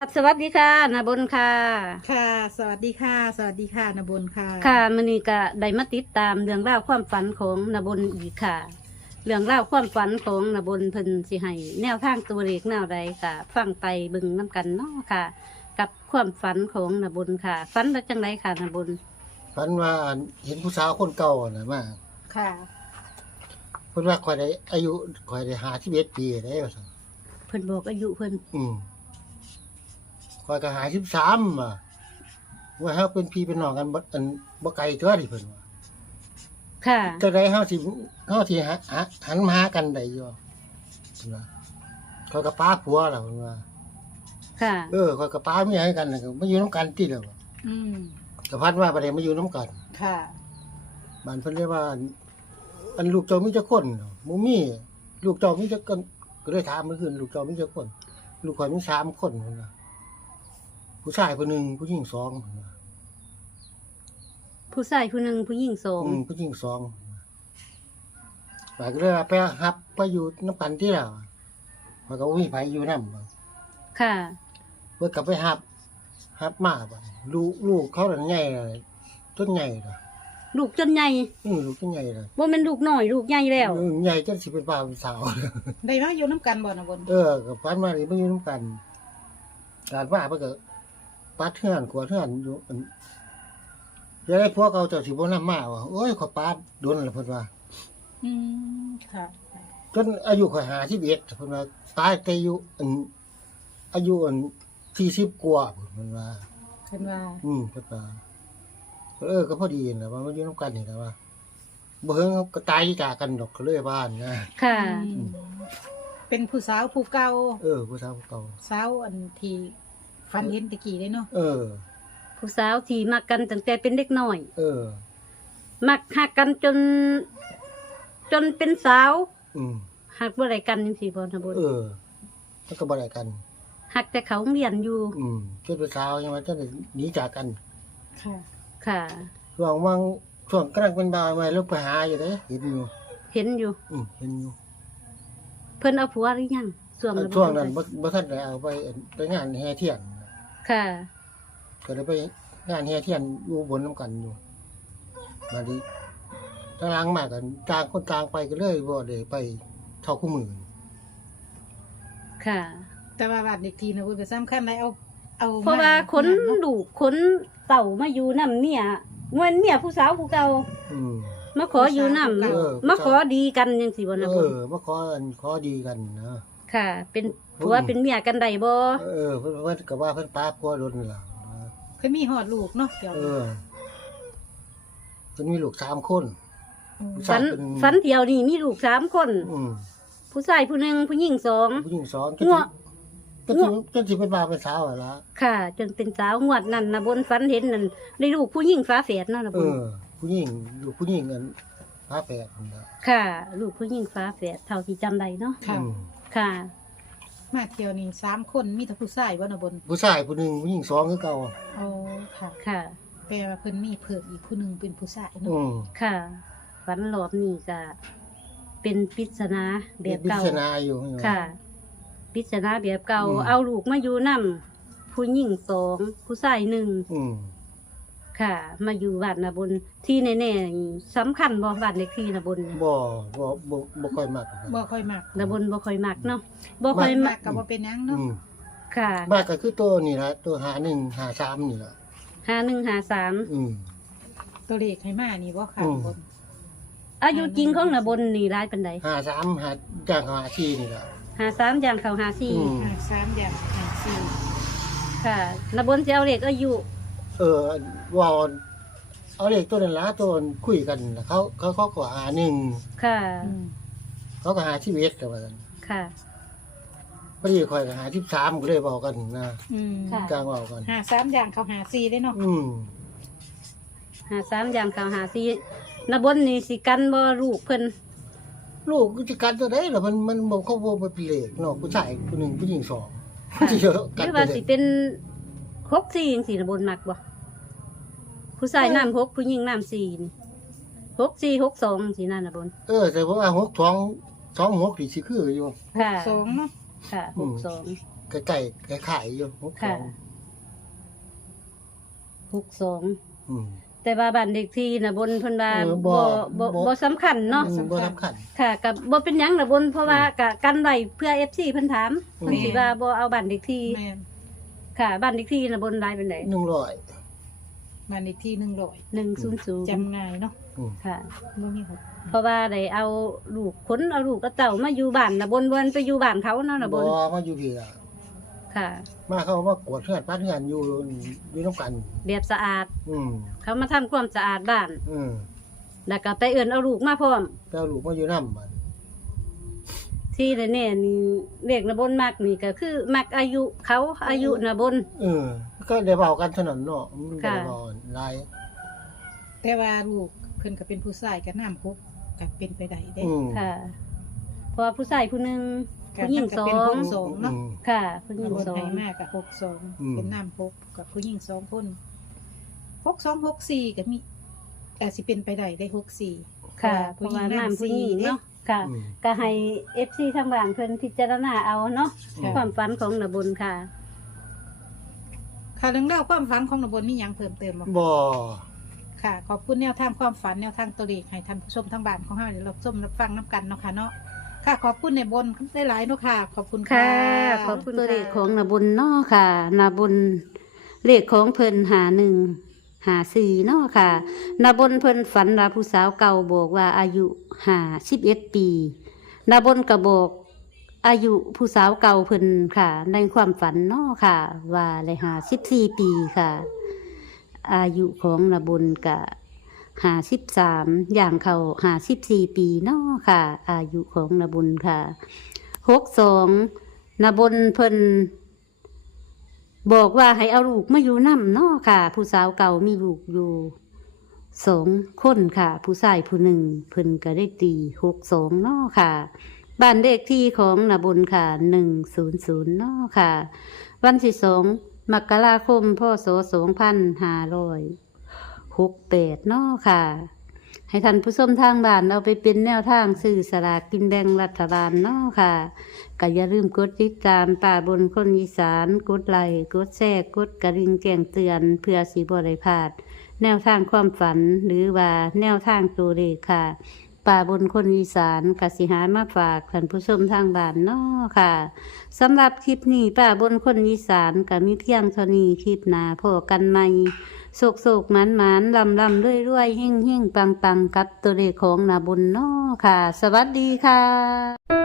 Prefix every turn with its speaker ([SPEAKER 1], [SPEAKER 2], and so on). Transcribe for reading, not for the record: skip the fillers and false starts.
[SPEAKER 1] สวัสดีค่ะนาบนค่ะ
[SPEAKER 2] ค่ะสวัสดีค่ะสวัสดีค่ะนบุญค่ะ
[SPEAKER 1] ค่ะมื้อนี้ก็ได้มาติดตามเรื่องราวความฝันของนาบนอีกค่ะเรื่องราวความฝันของนาบนเพิ่นสิให้แนวทางตัวเลขแนวใดก็ฟังไปเบิ่งน้กันเนาะค่ะ กับความฝันของนาบนค่ะฝันว่าจังไดค่ะนาบน
[SPEAKER 3] ฝันว่าเห็นผู้สาวคนเก่าน่ะมา
[SPEAKER 2] ค่ะ
[SPEAKER 3] เพิ่นว่าข่อยได้อายุข่อยได้51ปีได้ว่าซั่น
[SPEAKER 1] เพิ่นบอกอายุเพิ่น
[SPEAKER 3] ข่อยก็53ว่าเฮาเป็นพี่เป็นน้องกันบ่บ่ไกลเท่าที่เพิ่นว่า
[SPEAKER 1] ค่ะ
[SPEAKER 3] จังได๋เฮาสิหันมาหากันได้อยู่เพิ่นว่าข่อยก็ป้าผัวล่ะเพิ่นว่า
[SPEAKER 1] ค่ะ
[SPEAKER 3] ข่อยก็ป้าเมียให้กันน่ะก็มาอยู่นำกันติแล้ว
[SPEAKER 2] อืม
[SPEAKER 3] ก็พัดว่าบ่ได้มาอยู่นำกัน
[SPEAKER 2] ค่ะ
[SPEAKER 3] บ้านเพิ่นเรียกว่าอันลูกเจ้ามีจักคนบ่มีลูกเจ้ามีจักคนก็เลยถามเมื่อคืนลูกเจ้ามีจักคน ลูกข่อยมี3คนเพิ่นว่าผู้ชายคนหนึงผู้หญิง2เพิ่นว่า
[SPEAKER 1] ผู้ชายผู้หนึ่งผู้หญิงสอง
[SPEAKER 3] ผู้หญิง2ก็เลยว่าไปรับไปอยู่นำกันที่แล้วมันก็บ่มีไผอยู่นำ
[SPEAKER 1] ค่ะ
[SPEAKER 3] เพิ่นก็ไปรับมาบัดลูกเขานั่นใหญ่เลยจนใหญ่ล่ะ
[SPEAKER 1] ลูกจนใหญ่
[SPEAKER 3] ลูกจนใหญ่เลย
[SPEAKER 1] บ่แม่นลูกน้อยลูกใหญ่แล้ว
[SPEAKER 3] ใหญ่จนสิเป็นบ่าวเป็นสาว
[SPEAKER 2] ได้มาอยู่น้ำกันบ่นบุญ
[SPEAKER 3] ก็ฝันว่านี่มาอยู่นำกันการว่าเพิ่นก็ปัดเทือนกวาดเทือนอยู่อันจะได้พวกเขาเจ้าสิบ่นำมาว่าโอ้ยขอยปาดโดนแล้วเพิ่นว่า
[SPEAKER 2] อืมค่ะ
[SPEAKER 3] จนอายุข่อย51เพิ่นว่าตายแต่อายุ40กว่าเพิ่นว่า
[SPEAKER 2] เพิ่นว่า
[SPEAKER 3] เพิ่นว่าก็พอดีน่ะว่ามาอยู่นำกันนี่ล่ะว่าบ่เฮิงก็ตายจากกันดอกก็เลยว่านะ
[SPEAKER 1] ค่ะ
[SPEAKER 2] อืมเป็นผู้สาวผู้เก่า
[SPEAKER 3] ผู้สาวเก่า
[SPEAKER 2] สาวอันที่ฝันเห็นตะกี้เลยเนาะ
[SPEAKER 1] ผู้สาวที่มักกันตั้งแต่เป็นเด็กน้อย
[SPEAKER 3] เออ
[SPEAKER 1] มักหักกันจนเป็นสาว
[SPEAKER 3] อืม
[SPEAKER 1] หักบ่ได้กันจังซี่บ่นะบุญ
[SPEAKER 3] มันก็บ่ได้กัน
[SPEAKER 1] หักแต่เขาเรียนอยู่
[SPEAKER 3] จนเป็นสาวยังว่าจะได้หนีจากกัน
[SPEAKER 2] ค่ะ
[SPEAKER 1] ค่ะ
[SPEAKER 3] ช่วงกำลังเป็นบ่าวมาแล้วไปหาอยู่เด้เห็นอยู่
[SPEAKER 1] เห็นอยู่
[SPEAKER 3] เห็นอยู่
[SPEAKER 1] เพิ่นเอาผัวหรือยังช่วงนั้น
[SPEAKER 3] ช่วงนั้นบ่ทันได้เอาไปงานแห่เทียน
[SPEAKER 1] ค่ะ
[SPEAKER 3] ก็เลยไปงานแห่เทียนอยู่บนน้ำกันอยู่มาดิทางหลังมากันต่างคนต่างไปก็เลยบ่ได้ไปเท่าคู่มือ
[SPEAKER 1] ค่ะ
[SPEAKER 2] แต่ว่าบ้านเด็กทีนะบุญก็สำคัญได้เอา
[SPEAKER 1] เพราะว่าขน
[SPEAKER 2] เนาะ
[SPEAKER 1] ลูกขนเต่ามาอยู่นำเนี่ยมันเนี่ยผู้สาวผู้เก่า
[SPEAKER 3] อืม
[SPEAKER 1] มาขออยู่นำมาขอดีกันจังซี่บ่นะบุญ
[SPEAKER 3] มาขอดีกันนะ
[SPEAKER 1] ค่ะ เป็นผัวเป็นเมียกันได้บ่
[SPEAKER 3] เพิ่นก็ว่าเพิ่นป้าพัวรถนี่ล่ะ
[SPEAKER 2] เพิ่นมีฮอดลูกเนาะเดี๋ยว
[SPEAKER 3] เพิ่นมีลูก3คน
[SPEAKER 2] ม
[SPEAKER 1] ฝัน
[SPEAKER 3] เป็น
[SPEAKER 1] ฝันเดียวนี่มีลูก3คน
[SPEAKER 3] อืม
[SPEAKER 1] ผู้ชายผู้หนึ่งผู้หญิงสอง
[SPEAKER 3] ผู้หญิง2
[SPEAKER 1] งัว
[SPEAKER 3] จนสิเป็นบ่าวเป็นสาวอะล่ะ
[SPEAKER 1] ค่ะ จนเป็นสาวงวดนั่นนะบนฝันเห็นนั่นได้ลูกผู้หญิงฟ้าแฝดนั่นนะบน
[SPEAKER 3] ผู้หญิงลูกผู้หญิงอันพาแฝดนั่นล่ะ
[SPEAKER 1] ค่ะ ลูกผู้หญิงฟ้าแฝดเท่าที่จำได้เนาะ
[SPEAKER 2] ค่ะ
[SPEAKER 1] ค่ะ
[SPEAKER 2] มาเที่ยวนี้3คนมีแต่ผู้ชายบ่นะบุญ
[SPEAKER 3] ผู้ชายผู้หนึงผู้หญิง2คือเก่า
[SPEAKER 2] โอ้ค่ะ
[SPEAKER 1] ค่ะ
[SPEAKER 2] แปลว่าเพิ่นมีเพิ่มอีกผู้หนึงเป็นผู้ชาย
[SPEAKER 3] อื
[SPEAKER 2] เนาะ
[SPEAKER 3] ม
[SPEAKER 1] ค่ะฝันรอบนี้ก็เป็นปริศนาแบบ
[SPEAKER 3] พิ
[SPEAKER 1] เก่า
[SPEAKER 3] จารณาอยู่
[SPEAKER 1] ค่ะปริศนาแบบเก่า
[SPEAKER 3] อืม
[SPEAKER 1] เอาลูกมาอยู่นํผู้หญิงสองผู้ชายหนึ่ง
[SPEAKER 3] อืม
[SPEAKER 1] ค่ะ มาอยู่บ้านนะบนที่แน่ๆนี่สำคัญบ่บ้านเลขที่นะบนเนี่ย
[SPEAKER 3] บ่ค่อยมัก
[SPEAKER 2] บ่ค่อยมัก
[SPEAKER 1] นะบนบ่ค่อยมักเนาะบ่ค่อยมั
[SPEAKER 2] มั
[SPEAKER 1] ก
[SPEAKER 2] กก็บ่เป็นหยังเนาะ
[SPEAKER 1] ค่ะ
[SPEAKER 3] มากก็คือตัวนี่ล่ะตัว51 53นี่ล่ะ
[SPEAKER 1] 5153
[SPEAKER 3] อืม
[SPEAKER 2] ตัวเลขให้มานี่บ่ค่ะ
[SPEAKER 3] อืม
[SPEAKER 2] บน
[SPEAKER 1] อายุจริงของนะบนนี่หลายปานใด
[SPEAKER 3] 53หาจ้าง54นี่ล่ะ
[SPEAKER 1] 53อย่างเข้า
[SPEAKER 3] อืม
[SPEAKER 1] 54
[SPEAKER 2] 3อย่าง4
[SPEAKER 1] ค่ะนะบนสิเอาเลขอายุ
[SPEAKER 3] ว่าเอาเลขตัวนั้นล่ะตัวคุยกันน่ะเขาก็51
[SPEAKER 1] ค่ะ
[SPEAKER 3] เขาก็51ก็ว่ากัน
[SPEAKER 1] ค่ะ
[SPEAKER 3] พอดีข่อยก็53ก็เลยเว้ากันนะ
[SPEAKER 2] อืม
[SPEAKER 1] ค่ะ
[SPEAKER 3] กลางเว้ากัน
[SPEAKER 2] 3อย่างเขา4ได้เนาะ
[SPEAKER 3] อืม
[SPEAKER 1] 53อย่างเข้า54นะบนนี่สิกันบ่ลูกเพิ่น
[SPEAKER 3] ลูกจะกันตัวใดล่ะมันบ่เขาบ่เป็นเลขเนาะผู้ชายผู้หนึงผู้หญิงสองสิเยอะ
[SPEAKER 1] ห
[SPEAKER 3] กัน
[SPEAKER 1] รือ
[SPEAKER 3] ตัว
[SPEAKER 1] ว่า
[SPEAKER 3] ใด
[SPEAKER 1] สิเป็น64จังซี่นะบนมักบ่ผู้ชายน้ำ6ผู้หญิงน้ำ4นี่64 62สินั่นนะบน
[SPEAKER 3] แต่ว่า6 2 2 6นี่สิคืออยู่
[SPEAKER 1] ค่ะ
[SPEAKER 2] 2เนาะ
[SPEAKER 1] ค่ะ
[SPEAKER 3] อืม
[SPEAKER 1] 62
[SPEAKER 3] ใกล้ๆขายอยู่
[SPEAKER 1] ค่ะ
[SPEAKER 3] 62
[SPEAKER 1] 62
[SPEAKER 3] อืม
[SPEAKER 1] แต่ว่าบ้านเด็กที่นะบนเพิ่นว่า
[SPEAKER 3] บ่
[SPEAKER 1] บ่สำคัญเนาะ
[SPEAKER 3] บ่สำคัญ
[SPEAKER 1] ค่ะก็บ่เป็นหยังนะบนเพราะว่าก็กันไว้เพื่อ FC เพิ่นถาม
[SPEAKER 3] อืม
[SPEAKER 1] เพิ่นสิว่าบ่เอาบ้านเด็กที่
[SPEAKER 2] แม่น
[SPEAKER 1] ค่ะบ้านเด็กที่นะบนหลายเป็นได
[SPEAKER 3] 100
[SPEAKER 2] บ้านเลขที่100
[SPEAKER 1] 100
[SPEAKER 2] จำง่ายเนาะ
[SPEAKER 3] อืม
[SPEAKER 1] ค่ะ
[SPEAKER 2] บ่มีหก
[SPEAKER 1] เพราะว่าได้เอาลูกคนเอาลูกกระเต่ามาอยู่บ้านนะบนไปอยู่บ้านเขาเนาะนะบ
[SPEAKER 3] บ่
[SPEAKER 1] น
[SPEAKER 3] มาอยู่พี่ล่ะ
[SPEAKER 1] ค่ะ
[SPEAKER 3] มาเขามากวดเฮือนปัดเฮือนอยู่นำกัน
[SPEAKER 1] แบบสะอาด
[SPEAKER 3] อืม
[SPEAKER 1] เขามาทำความสะอาดบ้าน
[SPEAKER 3] อืม
[SPEAKER 1] แล้วก็ไปเอิ้นเอาลูกมาพร้อม
[SPEAKER 3] ไปเอาลูกมาอยู่นำบัด
[SPEAKER 1] ที่แน่ๆนี่เลขนะบนมักนี่ก็คือมักอายุเขาอายุนะบน
[SPEAKER 3] ก็ได้เว้ากันเท่านั้นเนาะมันบ่ได้
[SPEAKER 1] ค่ะ
[SPEAKER 3] เว้าหลาย
[SPEAKER 2] แต่ว่าลูกเพิ่นก็เป็นผู้ชายก็น้ำพกก็เป็นไปได้เด้
[SPEAKER 3] อืม
[SPEAKER 1] ค่ะเพราะว่าผู้ชายผู้หนึง
[SPEAKER 2] ก็
[SPEAKER 1] ผู้หญิง
[SPEAKER 2] มัน
[SPEAKER 1] ส
[SPEAKER 2] ก็
[SPEAKER 1] อ
[SPEAKER 2] เป็น
[SPEAKER 1] ง
[SPEAKER 2] พกสองเนาะ
[SPEAKER 1] ค่ะผู้หญิง
[SPEAKER 2] รถ
[SPEAKER 1] สอ
[SPEAKER 2] ไถ
[SPEAKER 1] ง
[SPEAKER 2] มากกับ
[SPEAKER 3] อืม
[SPEAKER 2] 62เป็นน้ำพกกับผู้หญิง2คน62 64ก็มีแต่สิเป็นไปได้ได้64
[SPEAKER 1] ค่ะเพราะว่าน้ำผู้หญิงเนาะค่ะ
[SPEAKER 3] อืม
[SPEAKER 1] ก็ให้ FC ทางบ้านเพิ่นพิจารณาเอาเนาะ
[SPEAKER 3] ค่ะ
[SPEAKER 1] ความฝันของนะบนค่ะ
[SPEAKER 2] ค่ะเรื่องเล่าวความฝันของนบนมีหยังเพิ่มเติมบ่
[SPEAKER 3] บ่
[SPEAKER 2] ค่ะ ขอบคุณแนวทางความฝันแนวทางตัวเลขให้ท่านผู้ชมทางบ้านของเฮาได้รับชมรับฟังนํกันเนาะค่ะเนาะค่ะ ขอบคุณในบนได้หลายๆเนาะค่ะ ขอบคุณค่ะ
[SPEAKER 1] ค่ะขอบคุณตัวเลขของนาบุญเนาะค่ะนาบุญเลขของเพิ่น51 54เนาะค่ะนาบุญเพิ่นฝันว่าผู้สาวเก่าบอกว่าอายุ51 ปีนาบุญก็บอกอายุผู้สาวเก่าเพิ่นค่ะ ในความฝันเนาะค่ะ ว่าเลย54 ปีค่ะ อายุของนาบุญกะ53อย่างเขา54 ปีเนาะค่ะ อายุของนาบุญค่ะ62นาบุญเพิ่นบอกว่าให้เอาลูกมาอยู่นำเนาะค่ะ ผู้สาวเก่ามีลูกอยู่2 คนค่ะ ผู้ชายผู้หนึ่งเพิ่นก็ได้ตี62เนาะค่ะ บ้านเลขที่ของนาบุญค่ะ100เนาะค่ะ วันที่2 มกราคมพศ2568เนาะค่ะ ให้ท่านผู้ชมทางบ้านเอาไปเป็นแนวทางซื้อสลากกินแบ่งรัฐบาลเนาะค่ะก็อย่าลืมกดติดตามป่าบนคนอีสานกดไลค์กดแชร์กดกระดิ่งแจ้งเตือนเพื่อสิบ่ได้พลาด แนวทางความฝันหรือว่าแนวทางตัวเลขค่ะ ป่าบนคนอีสานกสิหามาฝากท่านผู้ชมทางบ้านเนาะค่ะสำหรับคลิปนี้ป่าบนคนอีสานก็มีเพียงเท่านี้คลิปหน้าพบกันใหม่โศกโศกหมานหมานลำลำรวยๆหิ่งหิ่งปังปังกับตัวเลขของนาบุญเนาะค่ะ สวัสดีค่ะ